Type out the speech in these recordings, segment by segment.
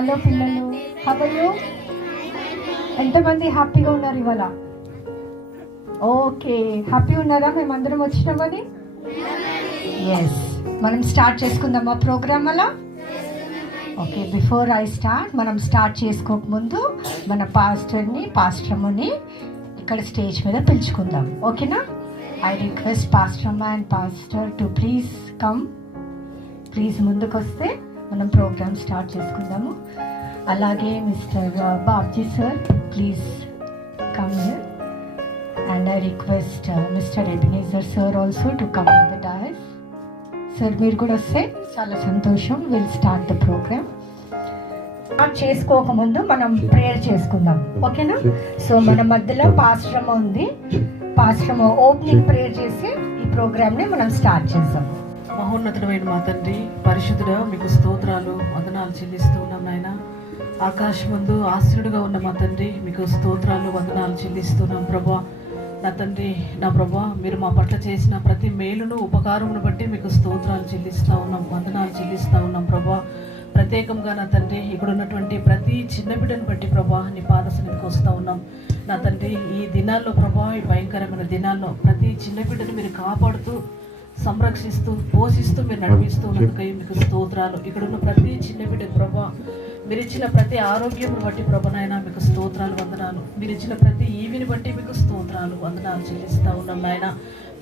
Hello పిల్లలు, how are you? ఎంతమంది హ్యాపీగా ఉన్నారు ఇవాళ? ఓకే, హ్యాపీ ఉన్నారా మేమందరం వచ్చినామని? ఎస్, మనం స్టార్ట్ చేసుకుందామా ప్రోగ్రామ్ అలా? ఓకే, బిఫోర్ ఐ స్టార్ట్, మనం స్టార్ట్ చేసుకోకముందు మన పాస్టర్ని ఇక్కడ స్టేజ్ మీద పిలుచుకుందాం. ఓకేనా? I request pastor and pastor to please come. Please ముందుకు వస్తే మనం ప్రోగ్రామ్ స్టార్ట్ చేసుకుందాము. అలాగే mister Babji sir, please come here. And I request mister Ebenezer sir also to come in the dais. Sir మీరు కూడా వస్తే చాలా సంతోషం. Will start the programme. Start చేసుకోకముందు మనం ప్రేయర్ చేసుకుందాం. ఓకేనా? సో మన మధ్యలో పాస్ట్రమ ఉంది. పాస్ట్రమ ఓపెనింగ్ ప్రేయర్ చేసి ఈ ప్రోగ్రామ్ని మనం స్టార్ట్ చేద్దాం. మహోన్నతుడమైన మా తండ్రి, పరిశుద్ధుడా, మీకు స్తోత్రాలు వందనాలు చెల్లిస్తూ ఉన్నాం నాయన. ఆకాశమందు ఆశ్రయుడుగా ఉన్న మా తండ్రి, మీకు స్తోత్రాలు వందనాలు చెల్లిస్తున్నాం ప్రభా. నా తండ్రి, నా ప్రభా, మీరు మా పట్ల చేసిన ప్రతి మేలును ఉపకారమును బట్టి మీకు స్తోత్రాలు చెల్లిస్తూ ఉన్నాం, వందనాలు చెల్లిస్తూ ఉన్నాం ప్రభా. ప్రత్యేకంగా నా తండ్రి, ఇక్కడ ఉన్నటువంటి ప్రతి చిన్న బిడ్డను బట్టి ప్రభా నీ పాద సన్నిధికి వస్తూ ఉన్నాం. నా తండ్రి, ఈ దినాల్లో ప్రభా, ఈ భయంకరమైన దినాల్లో ప్రతి చిన్న బిడ్డను మీరు కాపాడుతూ సంరక్షిస్తూ పోషిస్తూ మీరు నడిపిస్తూ ఉన్నందుకై మీకు స్తోత్రాలు. ఇక్కడ ఉన్న ప్రతి చిన్న బిడ్డ ప్రభా, మీరు ఇచ్చిన ప్రతి ఆరోగ్యం బట్టి ప్రభనైనా మీకు స్తోత్రాలు వందనాలు. మీరు ఇచ్చిన ప్రతి ఈవిని బట్టి మీకు స్తోత్రాలు వందనాలు చెల్లిస్తూ ఉన్నాం నాయన.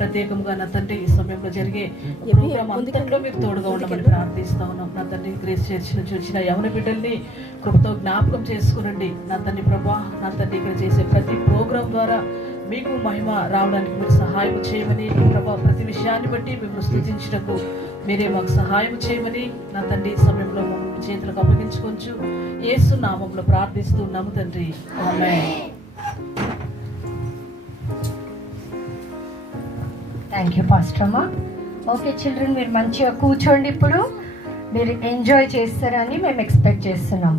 ప్రత్యేకంగా నా తండ్రి, ఈ సమయంలో జరిగే ప్రోగ్రామ్ అంతట్లో మీరు తోడుగా ఉండమని ప్రార్థిస్తూ ఉన్నాం. నా తండ్రి, గ్రేస్ చర్చ్ నుంచి వచ్చిన యవన బిడ్డల్ని కృపతో జ్ఞాపకం చేసుకునండి నా తండ్రి ప్రభా. నా తండ్రి, ఇక్కడ చేసే ప్రతి ప్రోగ్రాం ద్వారా మీకు మహిమ రావడానికి మీరు సహాయం చేయమని ప్రభా, ప్రతి విషయాన్ని బట్టి మేము స్తుతించటకు మీరే మాకు సహాయం చేయమని నా తండ్రి సమయంలో మమ్మల్ని చేతులకు అప్పగించుకొంచు యేసు నామములో ప్రార్థిస్తున్నాము తండ్రి, ఆమేన్. థ్యాంక్ యూ పాస్టర్మా. ఓకే చిల్డ్రన్, మీరు మంచిగా కూర్చోండి. ఇప్పుడు మీరు ఎంజాయ్ చేస్తారని మేము ఎక్స్పెక్ట్ చేస్తున్నాం.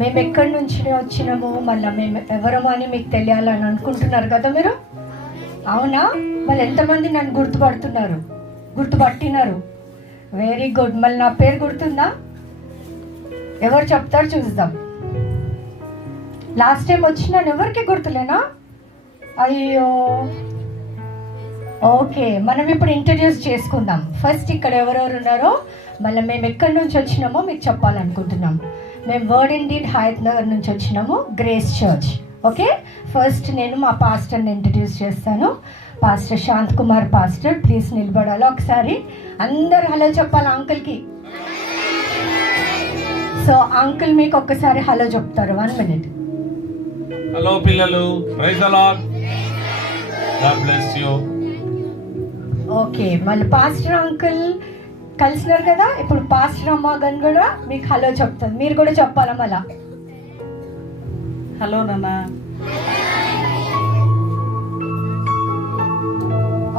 మేము ఎక్కడి నుంచి వచ్చినాము, మళ్ళీ మేము ఎవరమో అని మీకు తెలియాలని అనుకుంటున్నారు కదా మీరు? అవునా? మళ్ళీ ఎంతమంది నన్ను గుర్తుపట్టినారు? Very good. మళ్ళీ నా పేరు గుర్తుందా? ఎవరు చెప్తారు చూద్దాం. లాస్ట్ టైం వచ్చినాను, ఎవరికి గుర్తులేనా? అయ్యో. ఓకే, మనం ఇప్పుడు ఇంట్రడ్యూస్ చేసుకుందాం. ఫస్ట్ ఇక్కడ ఎవరెవరు ఉన్నారో మళ్ళీ మేము ఎక్కడి నుంచి వచ్చినామో మీకు చెప్పాలనుకుంటున్నాం. మేము word and deed Hayat Nagar నుంచి వచ్చినాము, గ్రేస్ చర్చ్. ఓకే, ఫస్ట్ నేను మా పాస్టర్ని ఇంట్రడ్యూస్ చేస్తాను. Pastor Shanth Kumar pastor, please నిలబడాలి. ఒకసారి అందరు హలో చెప్పాలి అంకుల్కి. సో అంకుల్ మీకు ఒక్కసారి హలో చెప్తారు. 1 minute. హలో పిల్లలు, praise the lord, god bless you. Okay, మళ్ళీ పాస్టర్ అంకుల్ కలిసినారు కదా, ఇప్పుడు పాస్టర్ అమ్మ గన్ కూడా మీకు హలో చెప్తుంది. మీరు కూడా చెప్పాలా మళ్ళా? హలో నాన్న.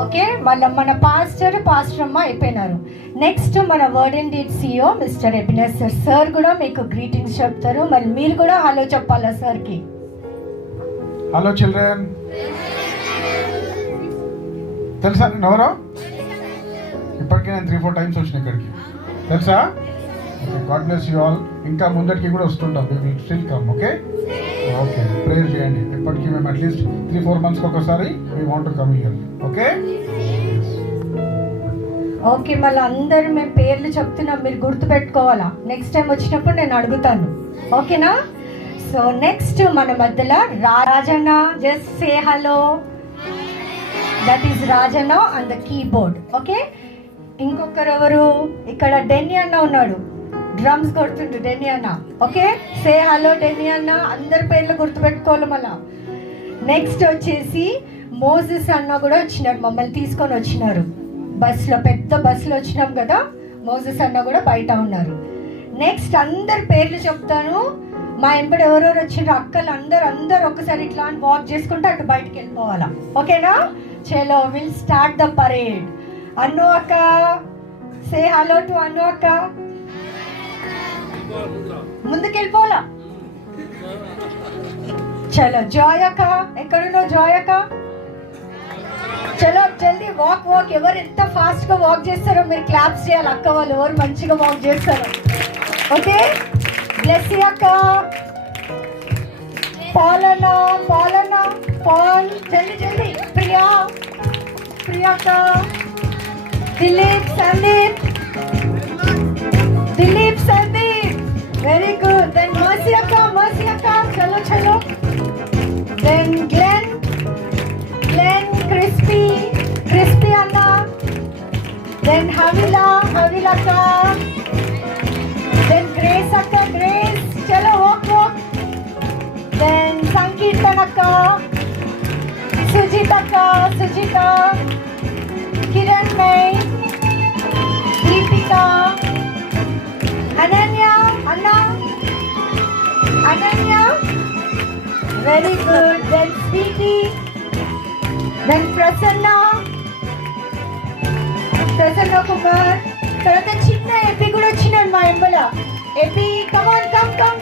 ఓకే, మళ్ళీ మన పాస్టర్ అమ్మ అయిపోయినారు. నెక్స్ట్ మన word and deed CEO mister Ebenezer sir కూడా మీకు గ్రీటింగ్స్ చెప్తారు. మరి మీరు కూడా హలో చెప్పాలా సార్కి? Hello children. తెలుసా ఎవరో? ఇప్పటికే నేను 3-4 times వచ్చిన ఇక్కడికి, తెలుసా? God bless you all. ఇంకా ముందరికి కూడా వస్తుంటాం, we will still come. Okay okay, prayer చేయండి. ఇప్పటికీ మేము అట్లీస్ట్ 3-4 months ఒకసారి we want to come here. Okay okay, మళ్ళీ అందరూ మేము పేర్లు చెప్తున్నాం, మీరు గుర్తుపెట్టుకోవాలా. నెక్స్ట్ టైం వచ్చినప్పుడు నేను అడుగుతాను. ఓకేనా? సో నెక్స్ట్ మన మధ్యలో Rajanna. Just say hello. That is Rajanna on the keyboard. Okay, ఇంకొకరు ఎవరు? ఇక్కడ డెన్నీ అన్న ఉన్నాడు, డ్రమ్స్ కొడుతుండు డెన్నీ అన్న. ఓకే, సే హలో డెన్నీ అన్న. అందరి పేర్లు గుర్తుపెట్టుకోవాలి. మళ్ళా నెక్స్ట్ వచ్చేసి మోజెస్ అన్న కూడా వచ్చినారు, మమ్మల్ని తీసుకొని వచ్చినారు బస్సులో, పెద్ద బస్సులో వచ్చినాం కదా. మోజెస్ అన్న కూడా బయట ఉన్నారు. నెక్స్ట్ అందరి పేర్లు చెప్తాను. మా ఎంబడి ఎవరెవరు వచ్చిండ్రు అక్కలు అందరు ఒక్కసారి ఇట్లా వాక్ చేసుకుంటే అటు బయటకు వెళ్ళిపోవాలా. ఓకేనా? చలో, విల్ స్టార్ట్ ద పరేడ్. అన్ను అక్క, సే హలో టు అన్ను అక్క. ముందుకెళ్ళిపోవాలా. చలో జాయ్ అక్క, ఎక్కడున్నావు జాయ్ అక్క? చలో జల్దీ వాక్. ఎవరు ఎంత ఫాస్ట్గా వాక్ చేస్తారో మీరు క్లాప్స్ చేయాలి. అక్క వాళ్ళు ఎవరు మంచిగా వాక్ చేస్తారో. ఓకే, బ్లెస్సీ అక్క, పాలన, పాల్, జల్దీ జల్దీ, ప్రియా అక్క, Dilip Sandeep, very good. Then Mercy అక్క, చలో. దెన్ గ్లెన్, క్రిస్పీ అన్న. దెన్ హవిలా అక్క. దెన్ గ్రేస్ అక్క, చలో వాక్. దెన్ సంకీర్తన్ అక్క, Sujitha, Kiran Mai, Deepika, Ananya, very good. Then Sweety, then Prasanna Kumar. తర్వాత చిన్న ఎపి కూడా వచ్చినాడు మా ఎంబల. AP come.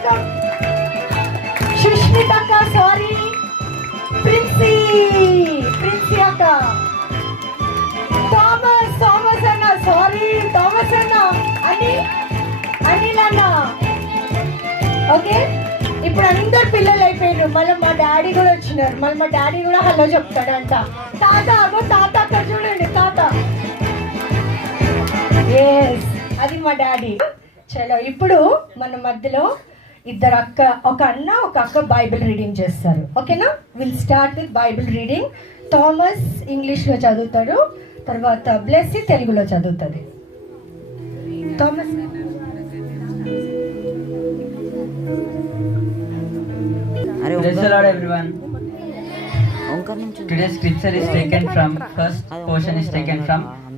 సుష్మిత అక్క, సారీ. ప్రిన్సీ అక్క. థామస్ అన్న, సారీ. థామస్ అన్న, అనిల్ అన్న. ఓకే, ఇప్పుడు అందరు పిల్లలు అయిపోయారు. మళ్ళీ మా డాడీ కూడా వచ్చినారు. మళ్ళీ మా డాడీ కూడా హలో చెప్తాడంట. తాత అక్కడ చూడండి, తాత. ఎస్, అది మా డాడీ. చలో, ఇప్పుడు మన మధ్యలో ఒక అన్న ఒక అక్క బైబిల్ రీడింగ్ చేస్తారు. ఓకేనా? Will start with Bible reading. Thomas ఇంగ్లీష్లో చదువుతాడు, తర్వాత బ్లెస్సీ తెలుగులో చదువుతుంది. Thomas. Praise the Lord, everyone. Today's scripture is taken from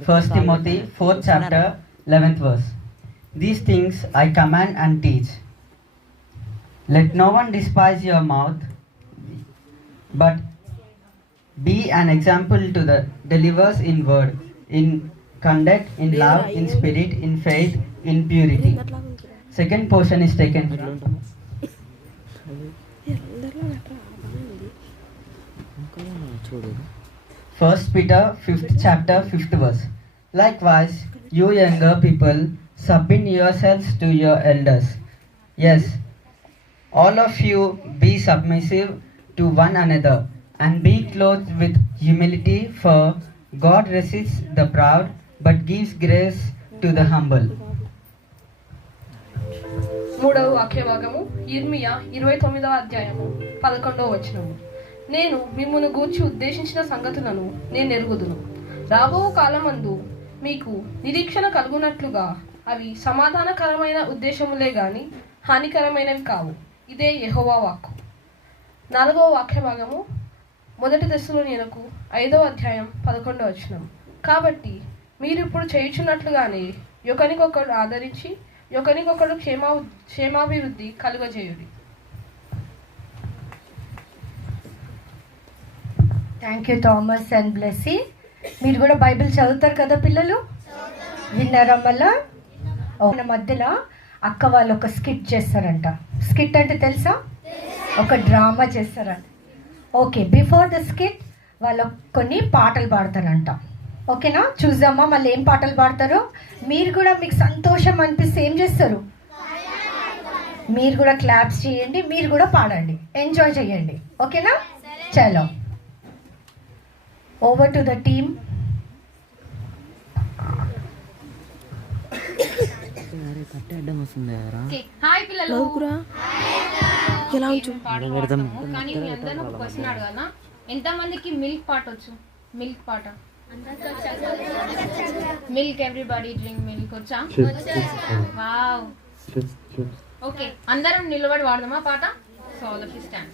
First Timothy 4th chapter 11th verse. These things I command and teach. Let no one despise your mouth, but be an example to the believers in word, in conduct, in love, in spirit, in faith, in purity. Second portion is taken from First Peter 5th chapter 5th verse. Likewise, you younger people, submit yourselves to your elders. Yes, all of you be submissive to one another, and be clothed with humility, for God resists the proud, but gives grace to the humble. మూడవ వాక్యభాగము ఇర్మియా 29వ అధ్యాయము 11వ వచనము. నేను మిమ్మును గూర్చి ఉద్దేశించిన సంగతులను నేను ఎరుగుదును. రాబో కాలమందు మీకు నిరీక్షణ కలుగునట్లుగా అవి సమాధానకరమైన ఉద్దేశములే గాని హానికరమైనవి కావు. ఇదే యెహోవా వాక్కు. 4వ వాక్యభాగము 1 తెస్సలోనియలకు 5వ అధ్యాయం 11వ వచనం. కాబట్టి మీరు ఇప్పుడు చేయుచున్నట్లుగానే ఒకరికొకరు ఆదరించి ఒకరికొకరు క్షేమాభివృద్ధి కలుగజేయుడి. Thank you Thomas and Blessy. మీరు కూడా బైబిల్ చదువుతారు కదా పిల్లలు? విన్నారా? మళ్ళా మన మధ్యలో అక్క వాళ్ళు ఒక స్కిట్ చేస్తారంట. స్కిట్ అంటే తెలుసా? ఒక డ్రామా చేస్తారంట. ఓకే, బిఫోర్ ద స్కిట్ వాళ్ళు కొన్ని పాటలు పాడతారంట. ఓకేనా? చూద్దామా మళ్ళీ ఏం పాటలు పాడతారో. మీరు కూడా మీకు సంతోషం అనిపిస్తే ఏం చేస్తారు? మీరు కూడా క్లాప్స్ చేయండి, మీరు కూడా పాడండి, ఎంజాయ్ చేయండి. ఓకేనా? చలో, over to the team. Hi పిల్లలు, కానీ మీ అందరూ ఒక క్వశ్చన్ అడగాలా? ఎంతమందికి మిల్క్ పాట వచ్చు? మిల్క్ పాట, మిల్క్ ఎవ్రీబడి డ్రింక్ మిల్క్ వచ్చా? వావ్, ఓకే, అందరం నిలబడి వాడదామా పాట? So all of you stand.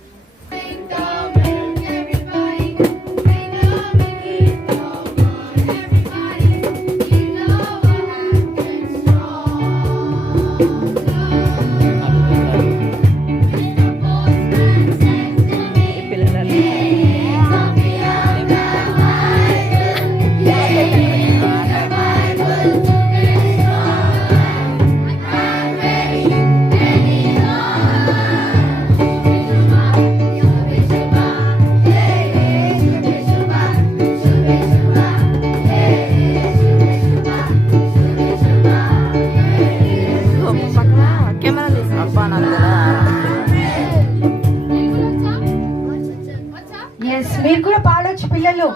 Yes, మీరు కూడా పాడొచ్చు పిల్లలు.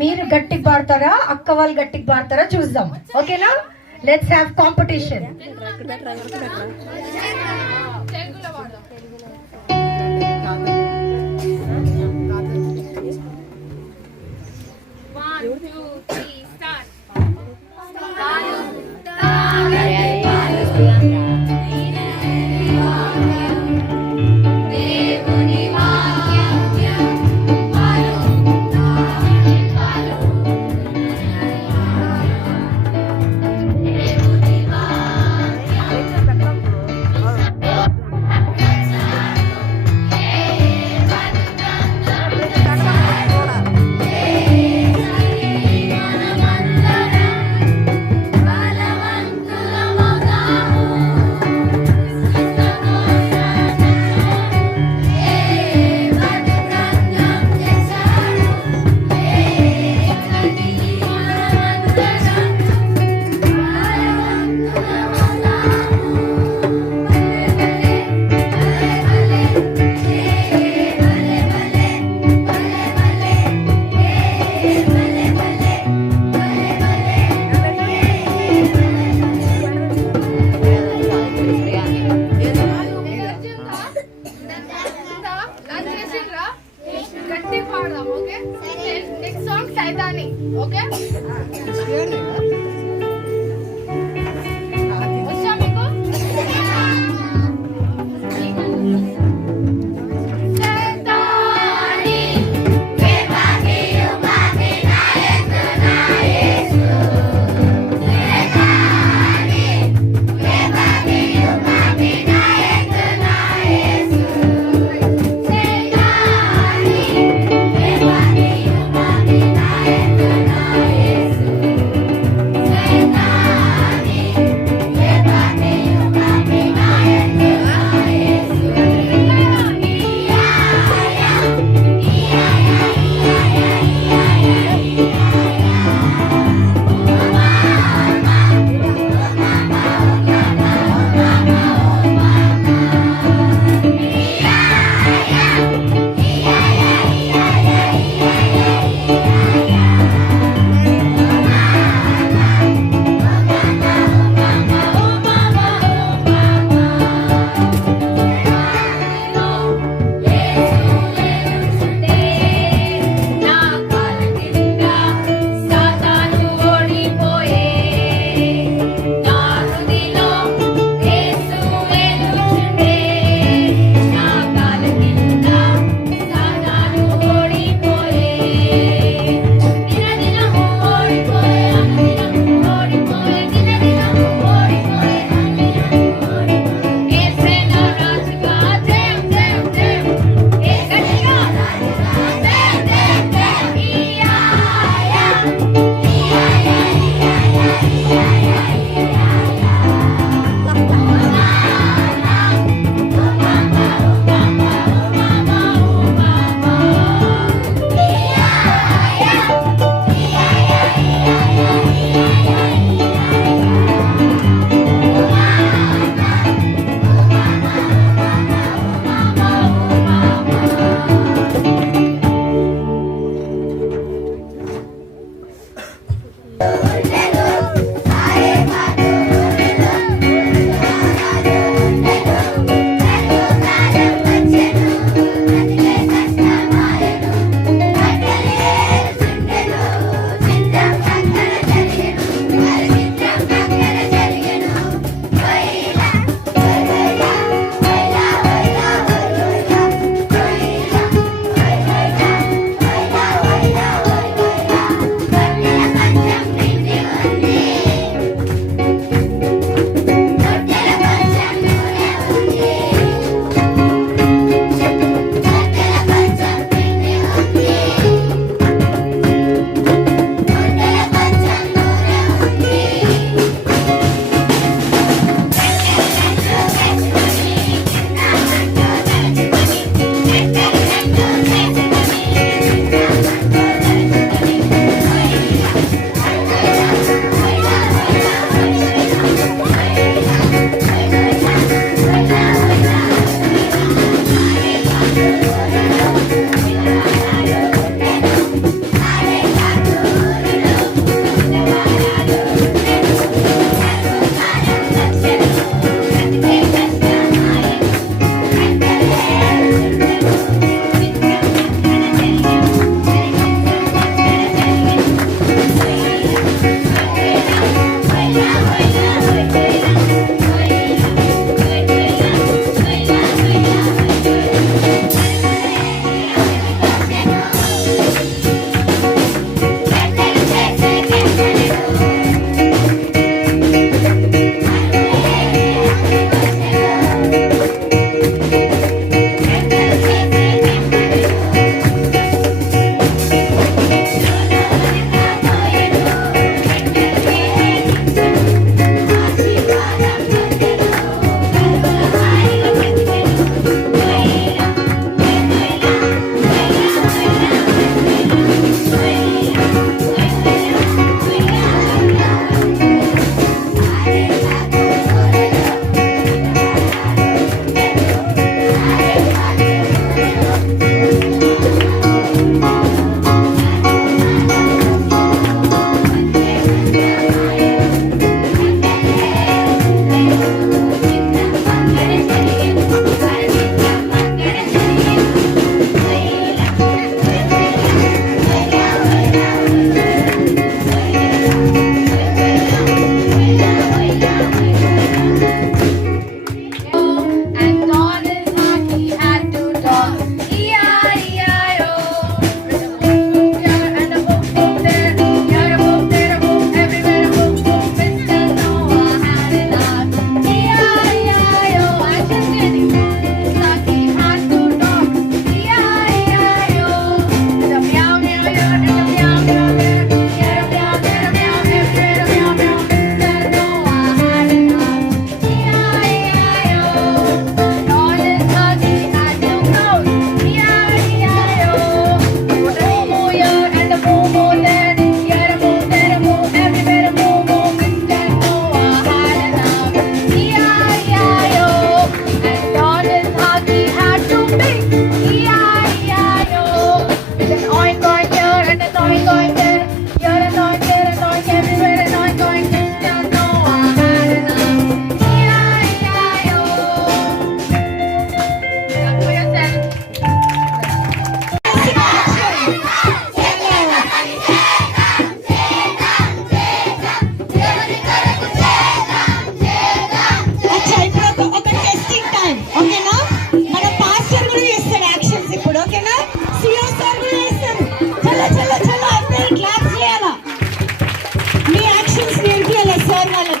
మీరు గట్టిగా పాడతారా, అక్క వాళ్ళు గట్టిగా పాడతారా చూద్దాం. ఓకేనా? Let's have competition. Next song సైతాని. ఓకే, వచ్చా మీకు? Say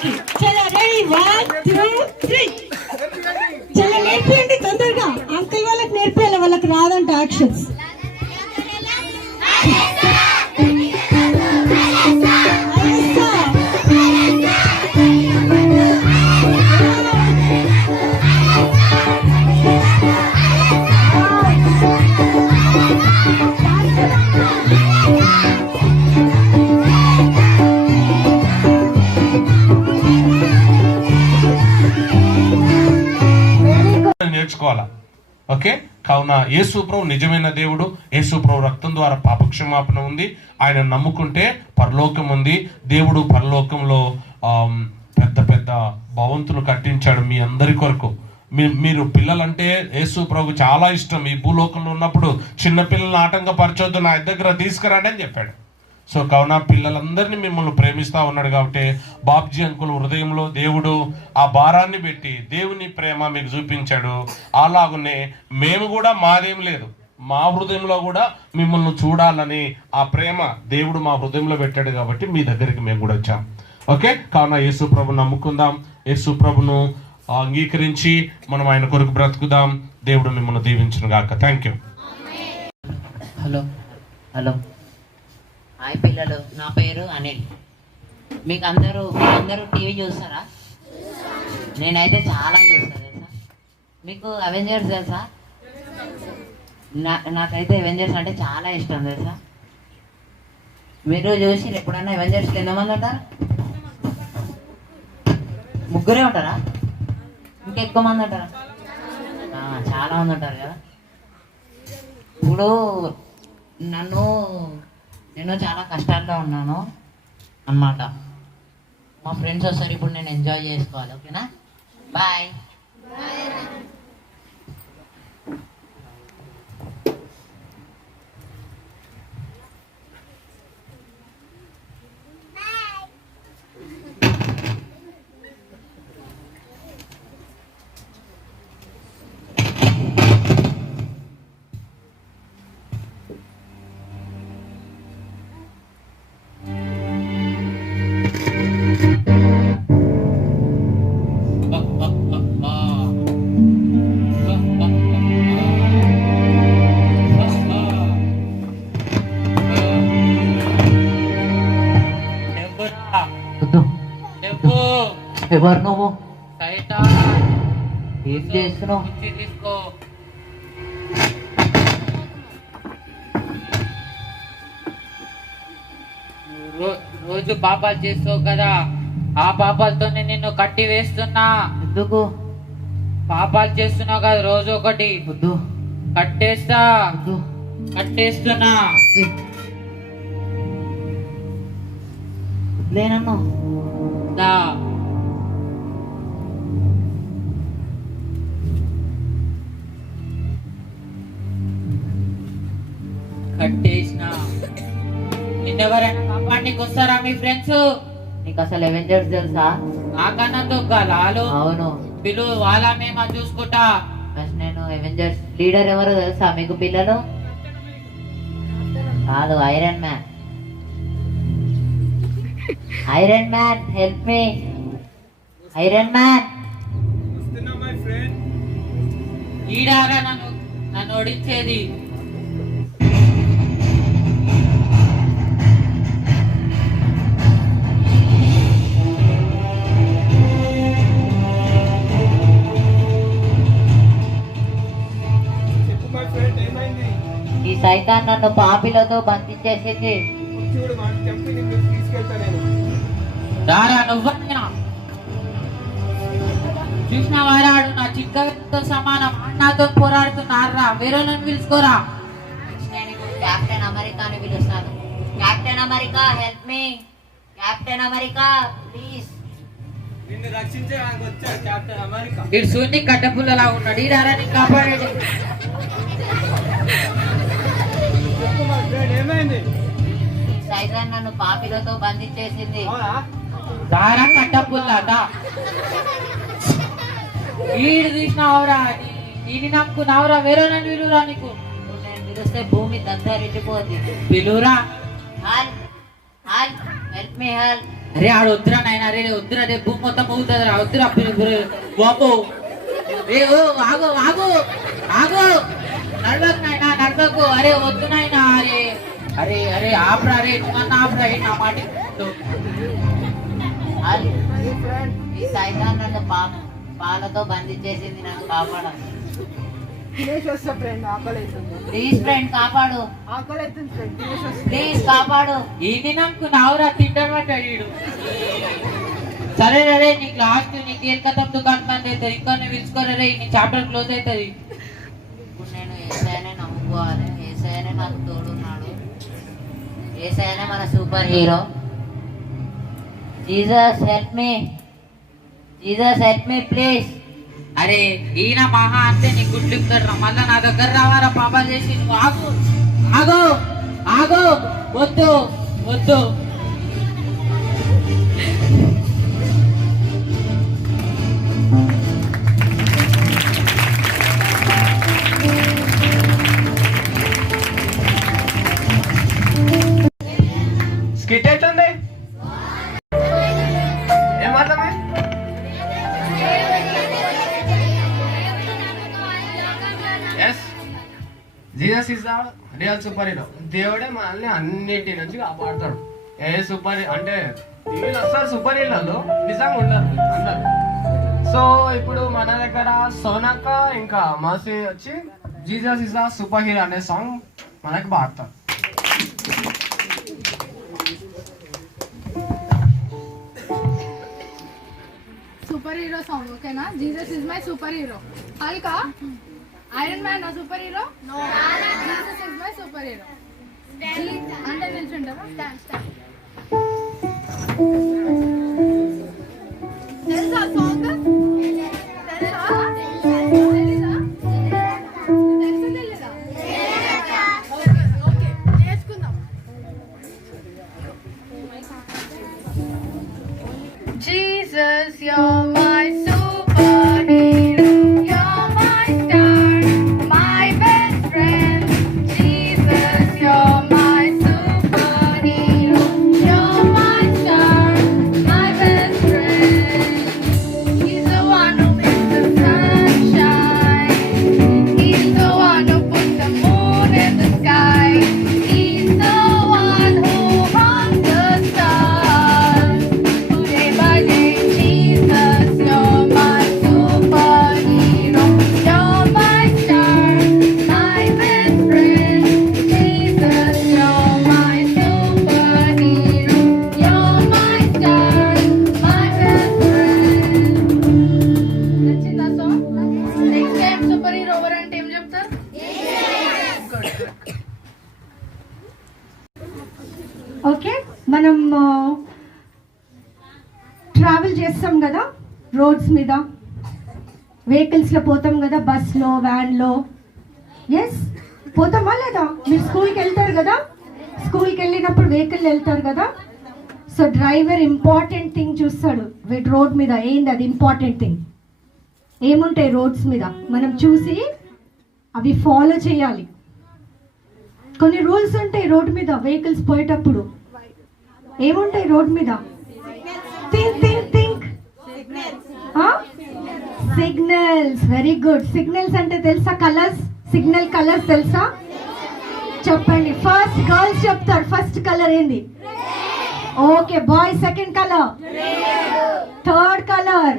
వాళ్ళకి. చలో రెడీ 1 2 3. చలో నేర్పియండి తొందరగా. అంకుల్ వాళ్ళకి నేర్పియాలి, వాళ్ళకి రాదంట యాక్షన్స్. నేర్చుకోవాలా. ఓకే, కావున యేసు ప్రభు నిజమైన దేవుడు. యేసు ప్రభు రక్తం ద్వారా పాపక్షమాపణ ఉంది. ఆయన నమ్ముకుంటే పరలోకం ఉంది. దేవుడు పరలోకంలో పెద్ద పెద్ద భవంతులు కట్టించాడు మీ అందరి కొరకు. మీరు పిల్లలంటే యేసు ప్రభు చాలా ఇష్టం. ఈ భూలోకంలో ఉన్నప్పుడు చిన్న పిల్లల్ని ఆటంకపరచొద్దు, నా దగ్గర తీసుకురండి అని చెప్పాడు. సో కావున పిల్లలందరినీ మిమ్మల్ని ప్రేమిస్తూ ఉన్నాడు కాబట్టి బాబ్జీ అంకుల్ హృదయంలో దేవుడు ఆ భారాన్ని పెట్టి దేవుని ప్రేమ మీకు చూపించాడు. అలాగనే మేము కూడా మాదేం లేదు, మా హృదయంలో కూడా మిమ్మల్ని చూడాలని ఆ ప్రేమ దేవుడు మా హృదయంలో పెట్టాడు కాబట్టి మీ దగ్గరికి మేము కూడా వచ్చాం. ఓకే, కావున యేసు ప్రభుని నమ్ముకుందాం, యేసు ప్రభును అంగీకరించి మనం ఆయన కొరకు బ్రతుకుదాం. దేవుడు మిమ్మల్ని దీవించును గాక. Thank you. హలో హాయ్ పిల్లలు, నా పేరు అనిల్. మీరందరూ టీవీ చూస్తారా? నేనైతే చాలా చూస్తాను తెలుసా. మీకు అవెంజర్స్ తెలుసా? నాకైతే అవెంజర్స్ అంటే చాలా ఇష్టం తెలుసా. మీరు చూసి ఎప్పుడన్నా అవెంజర్స్కి ఎంతమంది ఉంటారు? ముగ్గురే ఉంటారా? ఇంకెక్కువ మంది ఉంటారా? చాలా మంది ఉంటారు కదా. ఇప్పుడు నేను చాలా కష్టాల్లో ఉన్నాను అన్నమాట. మా ఫ్రెండ్స్ వస్తారు, ఇప్పుడు నేను ఎంజాయ్ చేసుకోవాలి. ఓకేనా? బాయ్. ఎవరు నువ్వు? ఏం చేస్తున్నావు? రోజు పాపాలు చేస్తావు కదా, ఆ పాపాలతోనే నిన్ను కట్టి వేస్తున్నా. ఎందుకు పాపాలు చేస్తున్నావు కదా, రోజు ఒకటి వద్దు, కట్టేస్తున్నా. లేనన్ను దా కట్టేసిన. నిన్నెవరైనా కాపాడికి వస్తారా మీ ఫ్రెండ్స్? నీకు అసలు అవెంజర్స్ తెలుసా? నాకన్నా దొగ్గాలు. అవును, పిలువు, వాళ్ళ మేము చూసుకుంటా. ఫస్ట్ నేను అవెంజర్స్ లీడర్ ఎవరో తెలుసా మీకు పిల్లలు? కాదు, iron man. Iron man, help me. Iron man ఈడారా నన్ను ఓడించేది. ఈ సైతాన్ నన్ను పాపిలతో బంధించేసింది. దారా నువ్వన్నా చూసిన వారాడు నా చిక్కతో సమానం. నాతో పోరాడుతున్నారా, వేరే పిలుచుకోరా. కెప్టెన్ అమెరికాని పిలుస్తాను. Captain America, help me. Captain America, please. వీడు సూర్యుని కట్టపుల్లలా ఉన్నాడు. ఈ దారా నీ కాపాడేది. సైతాన్ నన్ను పాపిలతో బంధించేసింది. దారా కట్టపుల్లదా వీడు తీసినావురా, నేను నమ్ముకున్నావురా. వేరే నన్ను విలువరా. నీకు నేను పిలిస్తే భూమి దగ్గరిపోద్ది. పిలువురా. Help me, help. అరే ఆడు వద్దురా నాయన, అరే వద్దురా, రే భూమి మొత్తం పోతుంది రా, వద్దురా బాబు. రే ఓ ఆగు ఆగు ఆగు, నడవకు నాయన నడవకు, అరే వద్దు నాయన, అరే అరే అరే ఆపరా, రే నువ్వన్నా ఆపరా, నా మాట విను. ఈ సైతాన్ నన్ను పాలతో బందీ చేసింది, నన్ను కాపాడాలి. ప్లీజ్ ఫ్రెండ్ కాపాడు, ప్లీజ్ కాపాడు. ఏంటి నాకు నావురా తింటాడు వీడు. సరే రే, నీకు లాస్ట్ నీకు ఏకతం దుకాణం బంద్ అవుతుంది, ఇంకా పిలుచుకోరే, నీ చాప్టర్ క్లోజ్ అవుతుంది. ఇప్పుడు నేను ఏసైనే నమ్ముకోవాలి, ఏసైనే నాకు తోడున్నాడు, ఏసైనే మన super hero. Jesus help me, Jesus help me please. అరే ఈయన మహా అంటే నీ గుడ్లు ఇస్తాడు, మళ్ళా నా దగ్గర రావారా పాపా చేసి. నువ్వు ఆగు ఆగు ఆగు, వద్దు వద్దు. స్కిట్ అవుతుంది ఏమర్థమై? Yes, Jesus is the real super hero. దేవుడే మనల్ని అన్నిటి నుంచి కాపాడుతాడు. ఏ సూపర్ అంటే టీవీలో వస్తారు సూపర్ హీరోలు, నిజంగా ఉండరు అందరు. సో ఇప్పుడు మన దగ్గర సోనక్క ఇంకా మసి వచ్చి Jesus is the super hero అనే సాంగ్ మనకి పాడతారు. సూపర్ హీరో సాంగ్ ఓకేనా? Jesus is my super hero. హల్కా ఐరన్ మ్యాన్ నా super hero? No, Jesus is my super hero. అంటే నిల్చుంటారా? స్టాండ్. తెలుసా సాంగ్? తెలుసా? ఓకే నేర్చుకుందాం. Jesus, you're my superhero. You're my star, my best friend. Jesus, you're my superhero. You're my star, my best friend. He's the one who makes the sun shine. He's the one who puts the moon in the sky. He's the one who hung the stars. Day by day, Jesus, you're my superhero. You're my star, my best friend. Jesus, you're my superhero. You're my star, my best friend. నచ్చిందా song? Next time super hero ఎవరంటే ఏం చెప్తారు? Okay, మనం travel చేస్తాం కదా roads మీద, వెహికల్స్లో పోతాం కదా, బస్లో వ్యాన్లో. ఎస్, పోతామా లేదా? మీరు స్కూల్కి వెళ్తారు కదా, స్కూల్కి వెళ్ళినప్పుడు వెహికల్ వెళ్తారు కదా. సో డ్రైవర్ ఇంపార్టెంట్ థింగ్ చూస్తాడు రోడ్ మీద. ఏంది అది ఇంపార్టెంట్ థింగ్? ఏముంటాయి రోడ్స్ మీద మనం చూసి అవి ఫాలో చేయాలి. కొన్ని రూల్స్ ఉంటాయి రోడ్ మీద వెహికల్స్ పోయేటప్పుడు. ఏముంటాయి రోడ్ మీద? Think think think. Signals. Very good. Signals అంటే తెలుసా? కలర్స్, సిగ్నల్ కలర్స్ తెలుసా? చెప్పండి. ఫస్ట్ గర్ల్స్ చెప్తారు ఫస్ట్ కలర్ ఏంది? Okay, boys second colour, third colour.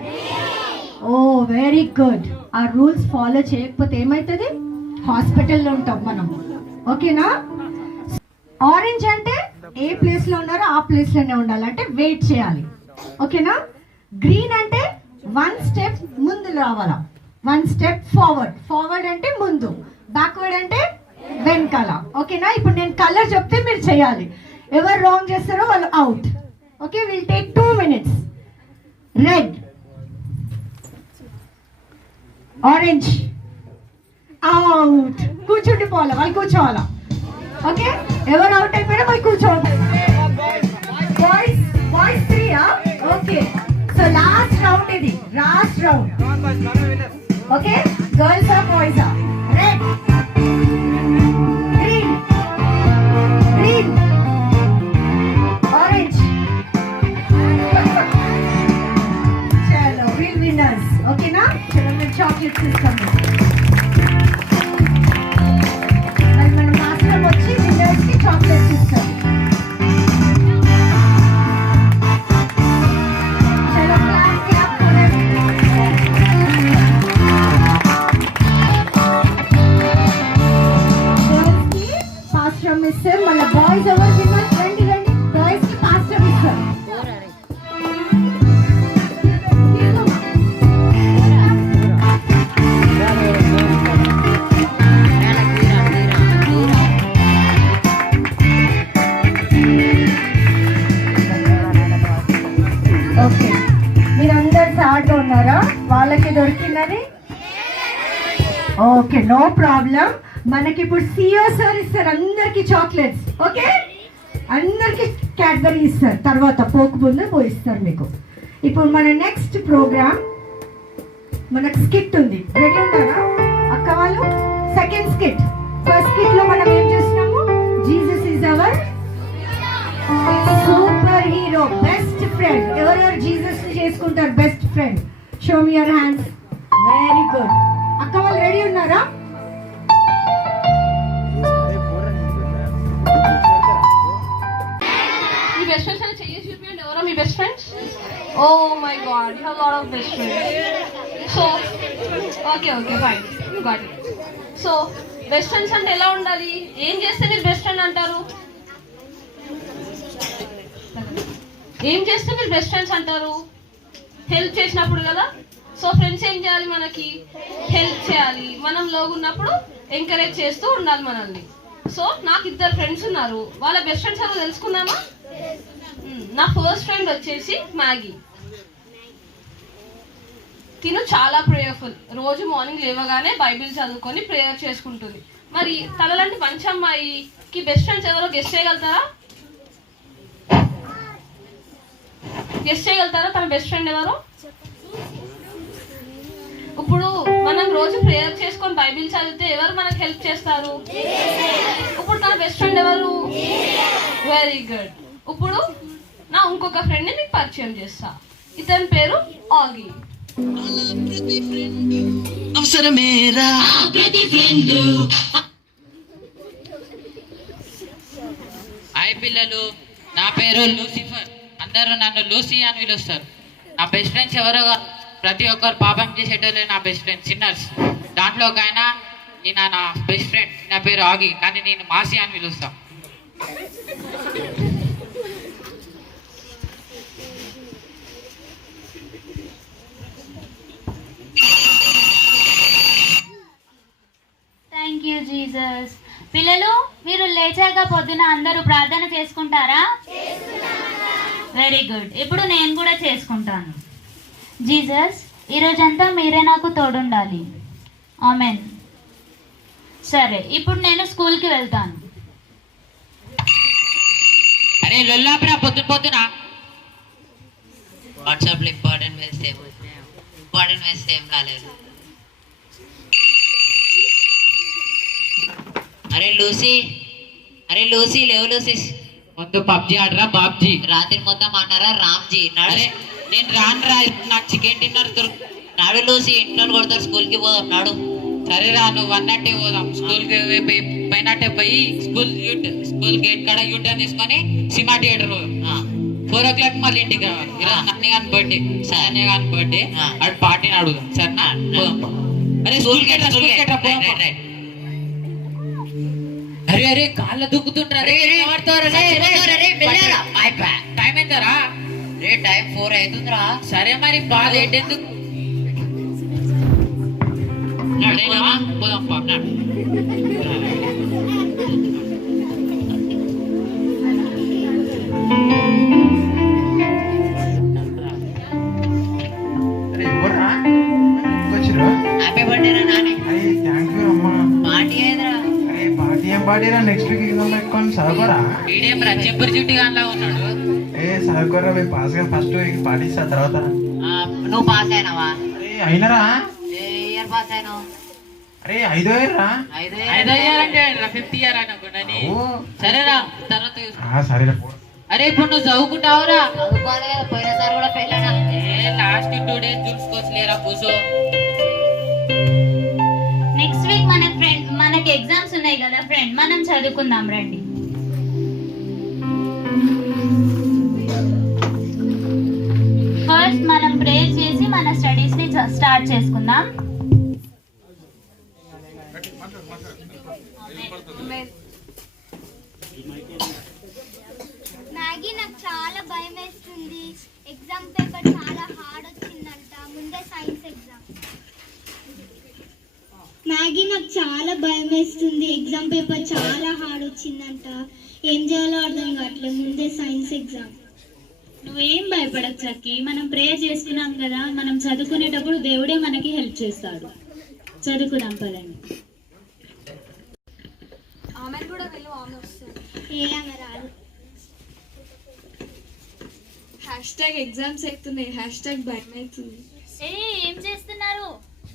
Oh very good. ఆ రూల్స్ ఫాలో చేయకపోతే ఏమవుతుంది? హాస్పిటల్లో ఉంటాం మనం. ఓకేనా? ఆరెంజ్ అంటే ఏ ప్లేస్లో ఉన్నారో ఆ ప్లేస్లోనే ఉండాలి, అంటే వెయిట్ చేయాలి. ఓకేనా? గ్రీన్ అంటే 1 స్టెప్ ముందు రావాలా, 1 స్టెప్ ఫార్వర్డ్. ఫార్వర్డ్ అంటే ముందు, బ్యాక్వర్డ్ అంటే వెనకాల. ఓకేనా? ఇప్పుడు నేను కలర్ చెప్తే మీరు చేయాలి. ఎవరు రాంగ్ చేస్తారో వాళ్ళు out. Okay, will take 2 minutes. Red, orange, out. కూర్చుండిపోవాలా, వాళ్ళు కూర్చోవాలా. ఓకే, ఎవరు అవుట్ అయిపోయినా వాళ్ళు కూర్చోవాలి. Boys 3. Okay, so last round ఇది, last round. Okay, girls or boys? Red, green, orange, అన్నది? Okay, no problem. మనకి ఇప్పుడు సిఓ సార్ ఇస్తారు అందరికి చాక్లెట్స్. ఓకే, అందరికి క్యాడ్బరీ ఇస్తారు, తర్వాత పోకు ముందు పోయిస్తారు మీకు. ఇప్పుడు మన నెక్స్ట్ ప్రోగ్రామ్, మనకు స్కిట్ ఉంది. రెడీ ఉన్నారా అక్క వాళ్ళు? Second skit. ఫస్ట్ స్కిట్ లో మనం ఏం చేస్తున్నాము? Jesus is our super hero, best friend. ఎవరెవరు జీసస్ ని చేసుకుంటారు best friend? Show me your hands. Very good. అక్క వాళ్ళు రెడీ ఉన్నారా? మీ బెస్ట్ ఫ్రెండ్స్ అని చెయ్యి చూపించండి. ఎవరో మీ best friends? Oh my god, you have lot of best friends. So okay fine, got it. So best friends అంటే ఎలా ఉండాలి? ఏం చేస్తే మీరు బెస్ట్ ఫ్రెండ్ అంటారు? ఏం చేస్తే మీరు బెస్ట్ ఫ్రెండ్స్ అంటారు? హెల్ప్ చేసినప్పుడు కదా. సో ఫ్రెండ్స్ ఏం చేయాలి? మనకి హెల్ప్ చేయాలి. మనం లోగున్నప్పుడు ఎంకరేజ్ చేస్తూ ఉండాలి మనల్ని. సో నాకు 2 ఫ్రెండ్స్ ఉన్నారు. వాళ్ళ బెస్ట్ ఫ్రెండ్స్ ఎవరో తెలుసుకుందామా? నా ఫస్ట్ ఫ్రెండ్ వచ్చేసి మ్యాగీ. తిను చాలా ప్రేయర్ఫుల్. రోజు మార్నింగ్ లేవగానే బైబిల్ చదువుకొని ప్రేయర్ చేసుకుంటుంది. మరి తనలాంటి మంచి అమ్మాయికి బెస్ట్ ఫ్రెండ్స్ ఎవరో గెస్ట్ చేయగలుగుతారా? తన బెస్ట్ ఫ్రెండ్ ఎవరో? ఇప్పుడు మనం రోజు ప్రేయర్ చేసుకొని బైబిల్ చదివితే ఎవరు మనకు హెల్ప్ చేస్తారు? ఇప్పుడు తన బెస్ట్ ఫ్రెండ్ ఎవరు? Very good. ఇప్పుడు నా ఇంకొక ఫ్రెండ్ ని మీకు పరిచయం చేస్తా. ఇతని పేరు ఆగి. హాయ్ పిల్లలు, నా పేరు లూసిఫర్. అందరూ నన్ను లూసీ అని పిలుస్తారు. నా బెస్ట్ ఫ్రెండ్స్ ఎవరో ప్రతి ఒక్కరు పాపం చేసేటోళ్ళే నా బెస్ట్ ఫ్రెండ్స్, సిన్నర్స్. దాంట్లో ఒక ఆయన నేను నా బెస్ట్ ఫ్రెండ్, నా పేరు ఆగి, కానీ నేను మాసి అని పిలుస్తా. Thank you Jesus. పిల్లలు, మీరు లేచాక పొద్దున అందరూ ప్రార్థన చేసుకుంటారా? Very good. ఇప్పుడు నేను కూడా చేసుకుంటాను. జీసస్, ఈరోజంతా మీరే నాకు తోడుండాలి. ఆమెన్. సరే, ఇప్పుడు నేను స్కూల్కి వెళ్తాను. అరే లొల్లాపరా పొద్దున వాట్సాప్లో ఇంపార్టెంట్ మెసేజ్ ఏం రాలేదు. అరే లూసీ లేవు లూసీ. ముందు పబ్జి ఆడరా బాబ్జీ. రాత్రి మొత్తం అన్నారా రామ్జీ. అరే నేను రానురా, నాకు చికెన్ డిన్నర్ నాడు లూసీ. ఇంట్లో కొడతారు, స్కూల్కి పోదాం నాడు. సరేరా, నువ్వు అన్నట్టే పోదాం. స్కూల్కి పోయినట్టే పోయి స్కూల్ గేట్ కాడ యూటర్న్ తీసుకొని సినిమా థియేటర్ పోదాం. 4 o'clock మళ్ళీ ఇంటికి రావాలి. ఇలా అన్నీ కానీ బర్త్డే, అన్నీ కానీ బర్త్డే అటు పార్టీని అడుగుదాం. సరేనా? పోదాం. అరే స్కూల్ గేట్ అరే అరే కాళ్ళ దుక్కుతుంటారా? టైం ఎంతరా? టైం 4 అవుతుందిరా. సరే మరి బాగా లేట్ ఎందుకు? పోదాం పాపనాడు. హ్యాపీ బర్త్డే రా నాని. పార్టీ ఏదిరా? పార్టీరా నెక్స్ట్ వీక్ ఎగ్జామ్ పెట్టుకొని చదువుకోరా. ఈడేం రా చెంపరి చుట్టి గానిలా ఉన్నాడు. చదువుకోరా, పాస్ గా ఫస్ట్ పార్టీ ఇస్తా తర్వాత. నువ్వు పాస్ అయినావా? అయినరా? ఏ ఇయర్ పాస్ అయినావు? అరే 5వ ఇయర్ రా. 5వ ఇయర్ అంటే 5th ఇయర్ అనుకున్నాని. సరేరా, తర్వాత సరేరా. అరే ఇప్పుడు నువ్వు చదువుకుంటావురా? చదువుకోవాలి కదా, పోయినసారి కూడా ఫెయిల్ అయినా. లాస్ట్ 2 days చూసుకోవచ్చులేరా కూర్చో. నెక్స్ట్ వీక్ మనకి ఎగ్జామ్స్ ఉన్నాయి కదా ఫ్రెండ్, మనం చదువుకుందాం రండి. ఫస్ట్ మనం ప్రేయర్ చేసి మన స్టడీస్ ని స్టార్ట్ చేసుకుందాం. మ్యాగీ, నాకు చాలా భయం వేస్తుంది. ఎగ్జామ్ పేపర్ చాలా హార్డ్ వచ్చిందంట, ముందే సైన్స్ ఎగ్జామ్. మ్యాగీ, నాకు చాలా భయం వేస్తుంది. ఎగ్జామ్ పేపర్ చాలా హార్డ్ వచ్చిందంట, ఏం చేయాలో అర్థం కావట్లేదు, ముందే సైన్స్ ఎగ్జామ్. నువ్వేం భయపడకు చక్కి, మనం ప్రేయర్ చేసుకున్నాం కదా, మనం చదువుకునేటప్పుడు దేవుడే మనకి హెల్ప్ చేస్తాడు. చదువుకున్నాం పదండి. ఆమె కూడా వెళ్ళు, ఆమె వస్తుంది. ఆమె రాదు. ఎగ్జామ్స్ అవుతున్నాయి, భయం అవుతుంది. ఏం చేస్తున్నారు?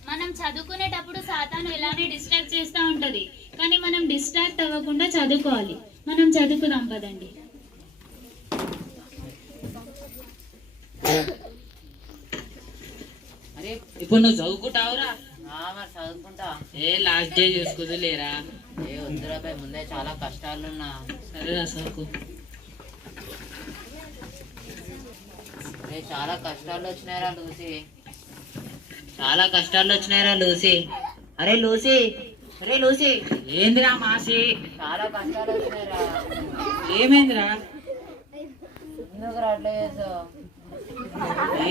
మనం చదువుకునేటప్పుడు సాతాను ఇలానే డిస్ట్రాక్ట్ చేస్తూ ఉంటది, కానీ మనం డిస్ట్రాక్ట్ అవ్వకుండా చదువుకోవాలి. మనం చదువుకుందాం పదండి. అరే ఇప్పుడు నువ్వు చదువుకుంటావురా? మరి చదువుకుంటా. ఏ లాస్ట్ డే చూసుకుందు లేరా? ఏ వద్దురాపై ముందే చాలా కష్టాలున్నా. సరేరా చదువుకో. చాలా కష్టాలు వచ్చినాయిరా లూసీ, చాలా కష్టాలు వచ్చినాయిరా లూసీ. అరే లూసీ, అరే లూసీ. ఏందిరా మాసి? చాలా కష్టాలు వచ్చినాయిరా. ఏమైందిరా? ఎందుకురా అట్లా చేసావు?